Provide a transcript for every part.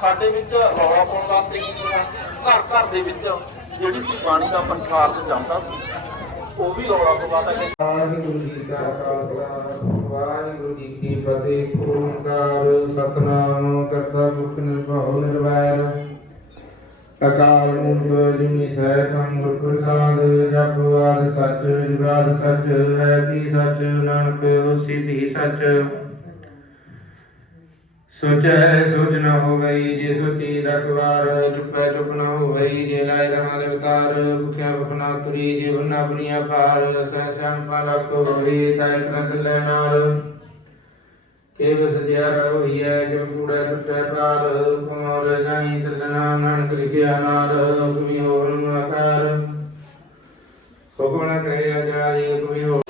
ਸਾਡੇ ਵਿੱਚ ਰੌਲਾ ਪਾਉਣ ਵਾਸਤੇ ਕੀ ਸੀਗਾ ਘਰ ਘਰ ਦੇ ਵਿੱਚ ਜਿਹੜੀ ਵੀ ਬਾਣੀ ਦਾ ਪੰਥਾਰਥ ਜਾਂਦਾ ਸੀ ਉਹ ਵੀ ਰੌਲਾ ਪਵਾਤਾ ਕਿ ਵਾਹਿਗੁਰੂ ਜੀ ਕਾ ਖਾਲਸਾ, ਵਾਹਿਗੁਰੂ ਜੀ ਕੀ ਫਤਿਹ। ਓੰਕਾਰ ਸਤਨਾਮ ਕਰਤਾ ਪੁਰਖ ਨਿਰਭਉ ਨਿਰਵੈਰ। ਅਕਾਲ ਮੂਰਤ ਜੁਨੀ ਸੈਭੰ ਗੁਰ ਪ੍ਰਸਾਦ ਜਪ ਆਦ ਸੱਚ, ਜੁਗਾਦ ਸੱਚ, ਹੈ ਕੀ ਸੱਚ, ਨਾਨਕ ਹੋਸੀ ਵੀ ਸੱਚ। ਸੋਚੈ ਸੋਚ ਨ ਹੋਵਈ, ਜੇ ਸੋਚੀ ਰਖਵਾਰ ਚੁਪੈ ਚੁਪ ਨ ਹੋਵਈ, ਜੇ ਲਾਇ ਰਹਾ ਅਵਤਾਰ ਭੁਖਿਆ ਬਖਨਾ ਤੁਰੀ, ਜੇ ਹੁਨਾ ਬਨੀਆ ਪਾਰ ਸਹਿ ਪਾਲਕ ਹੋਈ, ਤਾਇ ਗ੍ਰੰਥ ਲੈ ਨਾਲ ਕੇਵ ਸਜਿਆ ਹੋਈਐ ਜੋ ਕੂੜਾ ਟੁੱਟੈ ਪਾਰ ਕਮੋਰ ਜਾਈ ਚੱਲਣਾ, ਨਾਨਕ ਲਿਖਿਆ ਨਾਰ, ਹੁਕਮੀ ਹੋਰ ਮੁਲਾਕਾਰ ਹੁਕਮ ਨ ਕਰੇ ਜਾਈ ਹੁਕਮੀ ਹੋਰ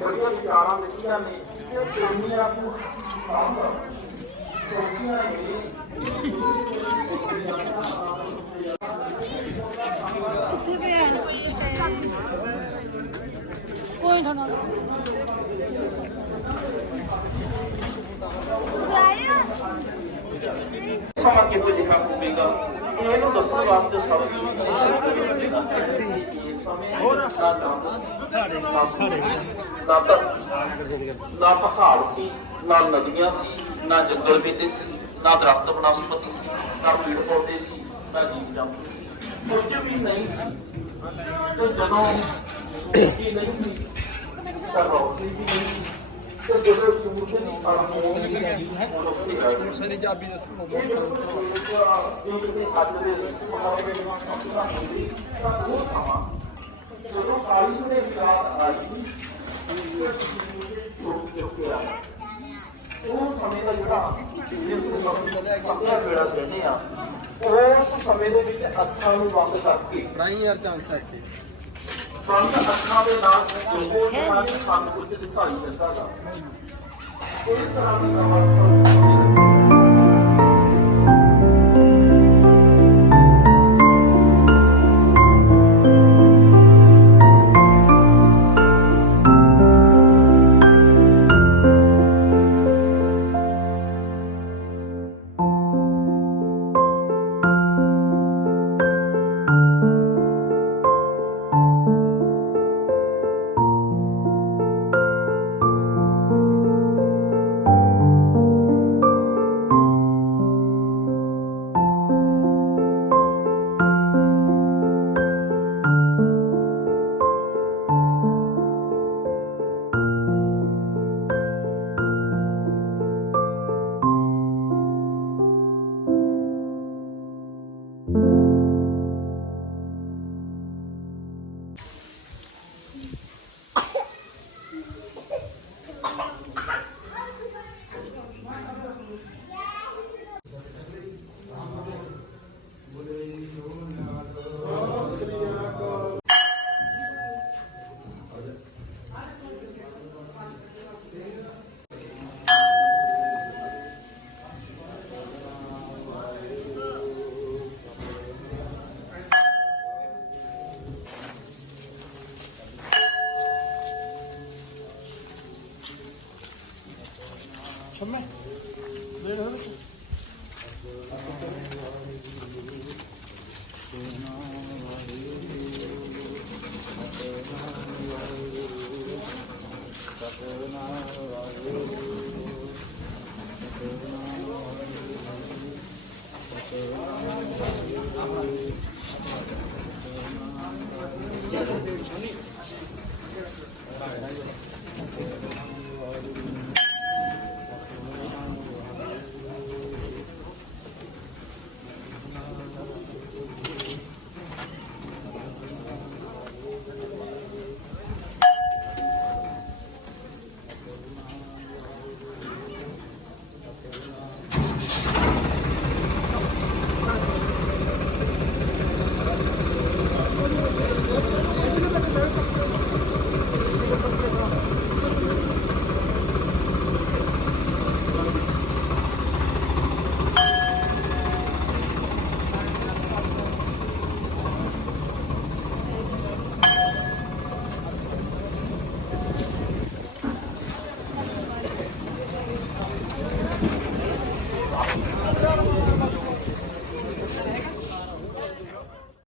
ਬੜੀਆਂ ਵਿਚਾਰਾਂ ਲਿਖੀਆਂ ਨੇ ਕਿ ਪ੍ਰੇਮੀਆਂ ਨੂੰ ਕੋਈ ਥੋੜਾ ਸਮਾਂ ਕਿਹੋ ਜਿਹਾ ਹੋਵੇਗਾ ਇਹਨੂੰ ਦੱਸਣ ਵਾਸਤੇ ਸਭ। ਹੋਰ। ਨਾ ਤਾਂ ਨਾ ਪਹਾੜ ਸੀ ਨਾ ਨਦੀਆਂ ਸੀ ਨਾ ਜੰਗਲ ਬੀਤੇ ਸੀ ਨਾ ਦਰਖਤ ਬਨਸਪਤੀ ਸੀ ਨਾ ਪੇੜ ਪੌਦੇ ਸੀ ਨਾ ਜੀਵ ਜੰਤੂ ਸੀ। ਕੁਝ ਵੀ ਨਹੀਂ ਸੀ। ਤੇ ਜਦੋਂ ਸੂਰਜ ਨਹੀਂ ਸੀ ਤਾਂ ਰੋਸ਼ਨੀ ਵੀ ਨਹੀਂ ਸੀ। ਤੇ ਜਦੋਂ ਸੂਰਜ ਦੀ ਅਣਹੋਂਦ ਹੀ ਨਹੀਂ ਸੀ। ਉਦੋਂ ਉੱਥੇ ਜਾ ਕੇ ਸਾਡੀ ਚਾਬੀ ਦੱਸੋ ਉਹ ਸਮੇਂ ਦਾ ਜਿਹੜਾ ਜਿਹੜਾ ਵੇੜਾ ਕਹਿੰਦੇ ਆ ਉਸ ਸਮੇਂ ਦੇ ਵਿੱਚ ਅੱਖਾਂ ਨੂੰ ਬੰਦ ਕਰਕੇ ਫਰਾਈ ਯਾਰ ਚਾਂਸ ਹੈ ਕਿ ਬੰਦ ਅੱਖਾਂ ਦੇ। ਨਾਲ ਜੋ ਜਿਹੜਾ ਸਾਨੂੰ ਕੁਝ ਦਿਖਾਈ ਦਿੰਦਾ ਇਸ ਤਰ੍ਹਾਂ ਦੀ ਸ਼ਮੇ ਦੇਖ ਲੈ ਵਿੱਚ ਸਤਨਾਮ ਵਾਹਿਗੁਰੂ